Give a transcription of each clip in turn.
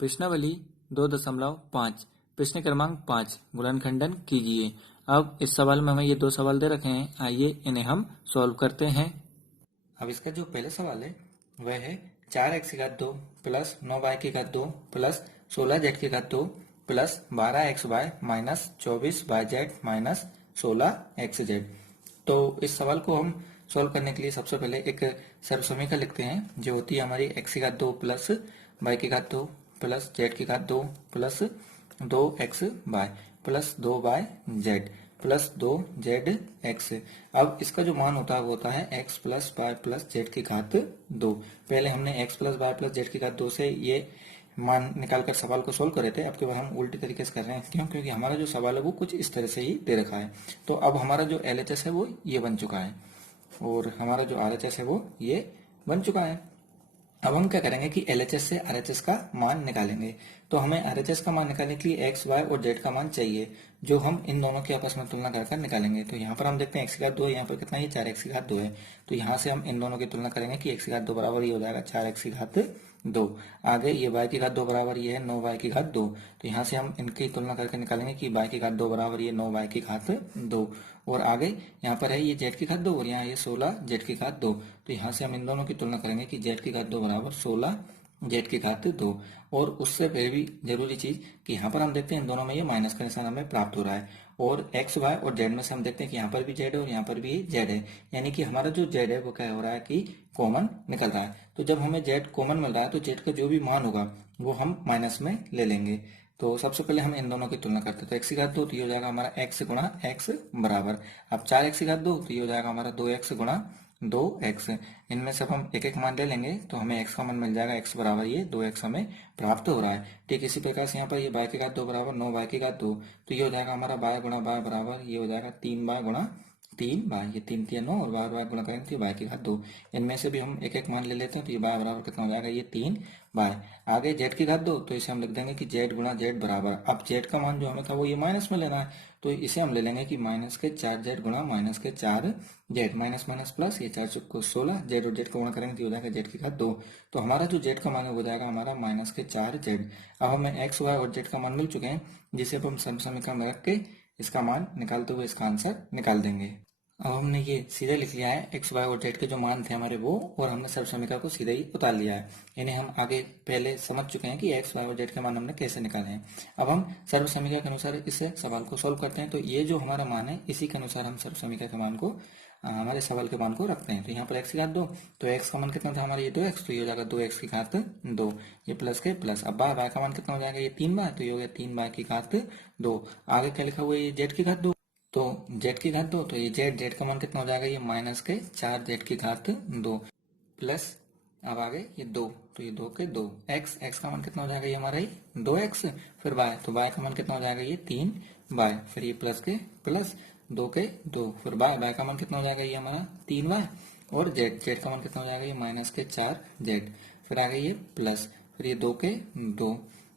प्रश्नावली 2.5 प्रश्न क्रमांक 5 गुणनखंडन कीजिए। अब इस सवाल में हमें ये दो सवाल दे रखे हैं, आइए इन्हें हम सॉल्व करते हैं। अब इसका जो पहला सवाल है वह है 4x की घात 2 प्लस 9y की घात 2 प्लस 16z की घात 2 plus 12xy minus 24yz minus 16xz। तो इस सवाल को हम सॉल्व करने के लिए सबसे पहले एक सर्वसमीकरण लिखते हैं, जो होती है हमारी x की घात 2 प्लस y की घात 2 प्लस z की घात 2 plus 2xy plus 2yz plus 2zx। अब इसका जो मान होता है वो होता है x plus y plus z की घात 2। पहले हमने x plus y plus z की घात 2 से ये मान निकालकर सवाल को सोल्व करे थे। अब के बाद हम उल्टी तरीके से कर रहे हैं, क्यों? क्योंकि हमारा जो सवाल है वो कुछ इस तरह से ही दे रखा है। तो अब हमारा जो LHS है वो ये बन चुका है और हमारा जो RHS है वो ये बन चुका है। अब हम क्या करेंगे कि LHS से RHS का मान निकालेंगे। तो हमें RHS का मान निकालने के लिए x, y और z का मान चाहिए, जो हम इन दोनों की आपस में तुलना कर निकालेंगे। तो यहाँ पर हम देखते हैं x की घात 2 है, यहाँ पर कितना है 4x की घात 2 है। तो यहाँ से हम इन दोनों की तुलना करेंगे कि x की घात 2 बराबर ये हो जाएगा 4x की घात 2। आगे ये y की घात 2 बराबर ये है 9y की घात 2। तो यहाँ से हम इनकी तुलना करके निकालेंगे कि y की घात 2 बराबर ये 9y की घात 2। और आगे यहाँ पर है ये z की घात 2 और यहाँ ये 16z की घात 2। तो यहाँ से हम इन दोनों की तुलना करेंगे कि z की घात 2 बराबर 16z की घात 2। और उससे फिर भी जरूरी चीज कि यहाँ पर हम देखते हैं इन दोनों में ये माइनस का निशान हमें प्राप्त हो रहा है, और x, y और z में से हम देखते हैं कि यहाँ पर भी z है और यहाँ पर भी z है, यानी कि हमारा जो z है वो क्या हो रहा है कि कॉमन निकल रहा है। तो जब हमें z कॉमन मिल रहा है तो z का जो भी मान होगा वो हम माइनस में ले लेंगे। तो सबसे पहले हम इन दोनों की तुलना करते हैं। तो x की घात 2 तो ये हो जाएगा हमारा x गुणा x बराबर, अब 4x की घात 2 तो ये हो जाएगा हमारा 2x गुणा 2x। इनमें से अब हम एक एक मान ले लेंगे तो हमें x का मान मिल जाएगा, x बराबर ये 2x हमें प्राप्त हो रहा है। ठीक इसी प्रकार से यहाँ पर ये y की घात 2 बराबर 9y की घात 2, तो ये हो जाएगा हमारा y गुणा y बराबर ये हो जाएगा 3y गुणा 3y, ये 3 3 9 और बार बार गुणा करेंगे तो y की घात 2। इनमें से भी हम एक एक मान ले लेते हैं तो ये y बराबर कितना हो जाएगा ये 3y। आगे z की घात 2 तो इसे हम लिख देंगे कि z गुणा z बराबर, अब z का मान जो हमें था वो ये माइनस में लेना है, तो इसे हम ले लेंगे कि माइनस के 4z गुणा माइनस के 4z, माइनस माइनस प्लस, ये 4 चौको 16, z और z का गुणा करेंगे तो हो जाएगा z की घात 2। तो हमारा जो z का मान है वो जाएगा हमारा माइनस के 4z। अब हमें x, y और z का मान मिल चुके हैं, जिसे अब हम समीकरण में रख के इसका मान निकालते हुए इसका आंसर निकाल देंगे। अब हमने ये सीधे लिख लिया है x, y और z के जो मान थे हमारे वो, और हमने सर्व समीकरण को सीधे ही उतार लिया है। इन्हें हम आगे पहले समझ चुके हैं कि x, y और z के मान हमने कैसे निकाले हैं। अब हम सर्व समीकरण के अनुसार इस सवाल को सोल्व करते हैं। तो ये जो हमारा मान है इसी के अनुसार हम सर्व समीकरण के मान को हमारे सवाल के मान को रखते हैं। तो यहाँ पर x की घात 2, तो x का मान कितना था हमारा ये 2x, तो ये हो जाएगा 2x की घात 2, ये प्लस के प्लस। अब y का मान कितना हो जाएगा ये 3y, तो ये हो गया 3y की घात 2। आगे क्या लिखा हुआ है ये z की घात 2, तो z की घात 2 तो ये z का मान कितना हो जाएगा ये माइनस के 4z की घात 2 प्लस, अब आगे ये 2 तो ये 2 के 2, x का मान कितना हो जाएगा ये हमारा ये 2x, फिर y तो y का मान कितना हो जाएगा ये 3y, फिर ये प्लस के प्लस 2 के 2, फिर y का मान कितना हो जाएगा ये हमारा 3y, और z का मान कितना हो जाएगा ये माइनस के 4z, फिर आगे ये प्लस, फिर ये 2 के 2,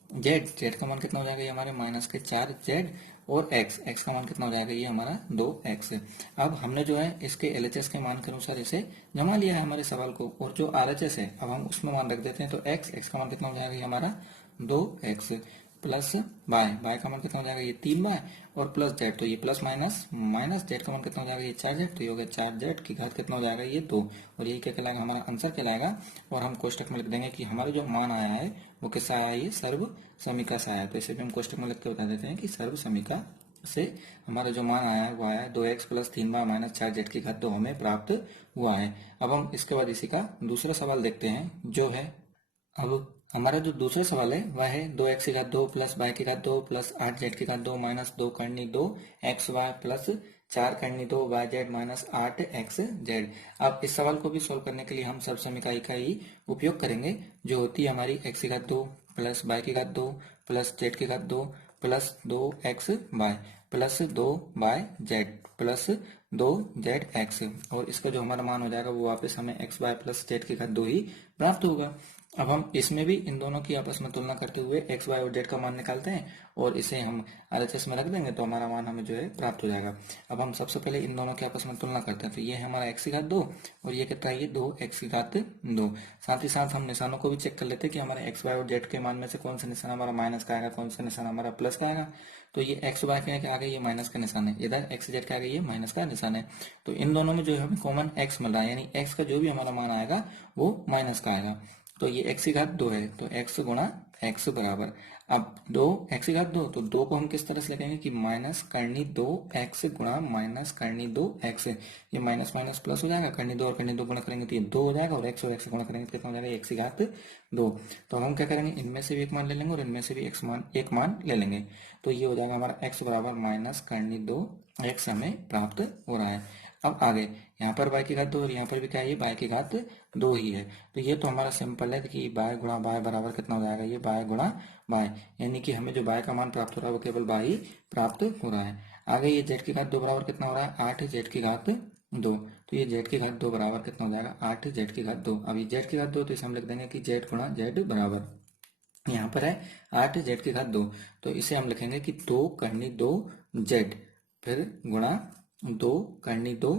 z का मान कितना हो जाएगा ये हमारे माइनस के 4z, और x का मान कितना हो जाएगा ये हमारा 2x। अब हमने जो है इसके LHS के मान के अनुसार इसे जमा लिया है हमारे सवाल को, और जो RHS है अब हम उसमें मान रख देते हैं। तो x का मान कितना हो जाएगा ये हमारा 2x प्लस y का मान कितना हो जाएगा ये 3y, और प्लस z, तो ये प्लस माइनस माइनस z का मान कितना हो जाएगा ये 4z, तो ये हो गया 4z की घात कितना हो जाएगा ये 2, और यही क्या कहलाएगा हमारा आंसर कहलाएगा। और हम कोष्टक में लिख देंगे कि हमारा जो मान आया है वो किससे आया है ये सर्व समीकरण से आया है। तो इसे भी हम कोष्टक में लिख के बता देते हैं कि सर्व समीकरण से हमारा जो मान आया है वो आया है 2x plus 3y minus 4z की घात 2 हमें प्राप्त हुआ है। अब हम इसके बाद इसी का दूसरा सवाल देखते हैं, जो है अब हमारा जो दूसरा सवाल है वह है 2x की घात 2 प्लस y की घात 2 प्लस 8z की घात 2 माइनस 2 करनी 2 xy प्लस 4 करनी 2 yz माइनस 8xz। अब इस सवाल को भी सोल्व करने के लिए हम सर्व समीकरण का ही उपयोग करेंगे, जो होती है हमारी x की घात 2 प्लस y की घात 2 प्लस z की घात 2 plus 2xy plus 2yz plus 2zx, और इसका जो हमारा मान हो जाएगा वो वापस हमें xy प्लस z की घात 2 ही प्राप्त होगा। अब हम इसमें भी इन दोनों की आपस में तुलना करते हुए एक्स वाई और जेड का मान निकालते हैं और इसे हम आरएचएस में रख देंगे तो हमारा मान हमें जो है प्राप्त हो जाएगा। अब हम सबसे पहले इन दोनों की आपस में तुलना करते हैं। तो ये है हमारा एक्स की घात 2 और ये कितना है, ये 2 एक्स की घात 2। साथ ही साथ हम निशानों को भी चेक कर लेते हैं कि हमारे एक्स वाई और जेड के मान में से कौन सा निशान हमारा माइनस का आएगा, कौन सा निशान हमारा प्लस का आएगा। तो ये एक्स वाई के आगे ये माइनस का निशान है, इधर एक्स जेड के आगे ये माइनस का निशान है। तो इन दोनों में जो है हमें कॉमन एक्स मिल रहा है, यानी एक्स का जो भी हमारा मान आएगा वो माइनस का आएगा। तो ये एक्स की घात 2 है तो एक्स गुणा एक्स बराबर, अब 2 एक्स की घात 2 तो 2 को हम किस तरह से लिखेंगे कि माइनस करनी 2 एक्स गुणा माइनस करनी 2 एक्स। ये माइनस माइनस प्लस हो जाएगा, करनी 2 और करनी 2 गुणा करेंगे तो ये 2 हो जाएगा और एक्स गुणा करेंगे तो कितना हो जाएगा, एक्स की घात 2। तो हम क्या करेंगे, इनमें से भी एक मान ले लेंगे और इनमें से भी एक मान ले लेंगे। तो ये हो जाएगा हमारा एक्स बराबर माइनस करनी 2 एक्स हमें प्राप्त हो रहा है। अब आगे यहाँ पर y की घात 2 और यहाँ पर भी क्या है, y की घात 2 ही है। तो ये तो हमारा सिंपल है कि y गुणा y बराबर कितना हो जाएगा, ये y गुणा y, यानी कि हमें जो y का मान प्राप्त हो रहा है वो केवल y ही प्राप्त हो रहा है। आगे ये z की घात 2 बराबर कितना हो रहा है, 8 z की घात 2। तो ये z की घात 2 बराबर कितना हो जाएगा, 8 z की घात 2। अब ये z की घात 2 तो इसे हम लिख देंगे कि z गुणा z बराबर, यहाँ पर है 8 z की घात 2 तो इसे हम लिखेंगे कि 2 करनी 2 z फिर गुणा 2 करनी 2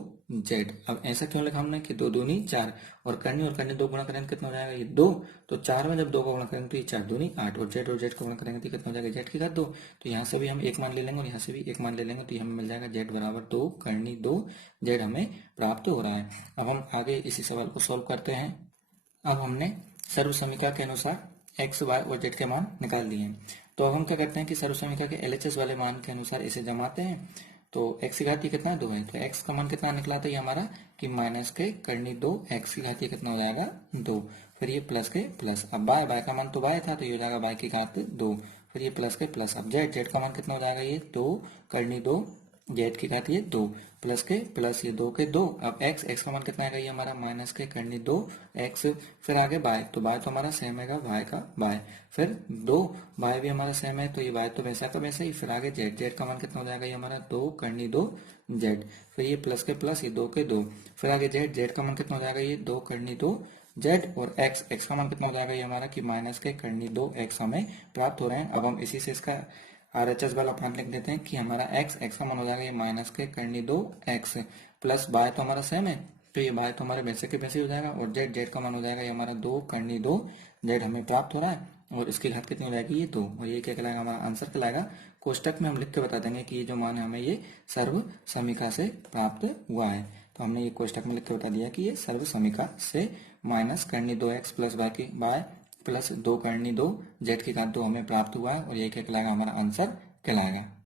z। अब ऐसा क्यों लिखा हमने कि 2 दूनी 4 और करनी 2 गुणा करेंगे कितना हो जाएगा, ये 2। तो 4 में जब 2 का गुणा करेंगे तो ये 4 दूनी 8 और z का गुणा करेंगे तो कितना हो जाएगा, z की घात 2। तो यहाँ से भी हम एक मान ले लेंगे और यहाँ से भी एक मान ले लेंगे तो ये हमें मिल जाएगा z बराबर 2 करनी 2 z हमें प्राप्त हो रहा है। अब हम आगे इसी सवाल को सोल्व करते हैं। अब हमने सर्व समीकरण के अनुसार एक्स वाई और जेड के मान निकाल लिए हैं। तो अब हम क्या करते हैं कि सर्व समीकरण के एलएचएस वाले मान के अनुसार इसे जमाते हैं। तो एक्स की घात कितना है, 2 है। तो एक्स का मान कितना निकला था ये हमारा कि माइनस के करनी 2 एक्स की घात कितना हो जाएगा, 2। फिर ये प्लस के प्लस, अब बाय का मान तो बाय था तो ये हो जाएगा बाय की घात 2। फिर ये प्लस के प्लस, अब जेड का मान कितना हो जाएगा, ये 2 करनी 2 जेड की घात ये 2 प्लस के प्लस ये 2 के 2। अब एक्स का मान कितना आएगा, ये हमारा माइनस के करनी 2 एक्स। फिर आगे बाय, तो बाय तो हमारा सेम है बाय का बाय। फिर 2 बाय भी हमारा सेम है तो ये बाय तो वैसा का वैसा ही। फिर आगे जेड का मान कितना हो जाएगा, ये हमारा 2 करनी 2 जेड। फिर ये प्लस के प्लस ये 2 के 2। फिर आगे जेड का मान कितना हो जाएगा, ये 2 करनी 2 जेड। और एक्स का मान कितना हो जाएगा, ये हमारा कि माइनस के करनी 2 एक्स हमें प्राप्त हो रहे हैं। अब हम इसी से इसका आरएचएस वाला मान लिख देते हैं कि हमारा एक्स का मान हो जाएगा ये माइनस के करनी 2 एक्स प्लस बाय तो हमारा सेम है तो ये बाय तो हमारे वैसे के वैसे हो जाएगा। और जेड का मान हो जाएगा ये हमारा 2 करनी 2 जेड हमें प्राप्त हो रहा है और इसकी घात कितनी हो जाएगी, ये 2। और ये क्या कहलाएगा, हमारा आंसर कहलाएगा। कोष्टक में हम लिख के बता देंगे कि ये जो मान है हमें ये सर्व समीकरण से प्राप्त हुआ है। तो हमने ये कोष्टक में लिख के बता दिया कि ये सर्व समीकरण से माइनस करनी 2 एक्स प्लस बाय प्लस 2 करनी 2 जेड की घात 2 हमें प्राप्त हुआ है और ये क्या कहलाएगा, हमारा आंसर कहलाएगा।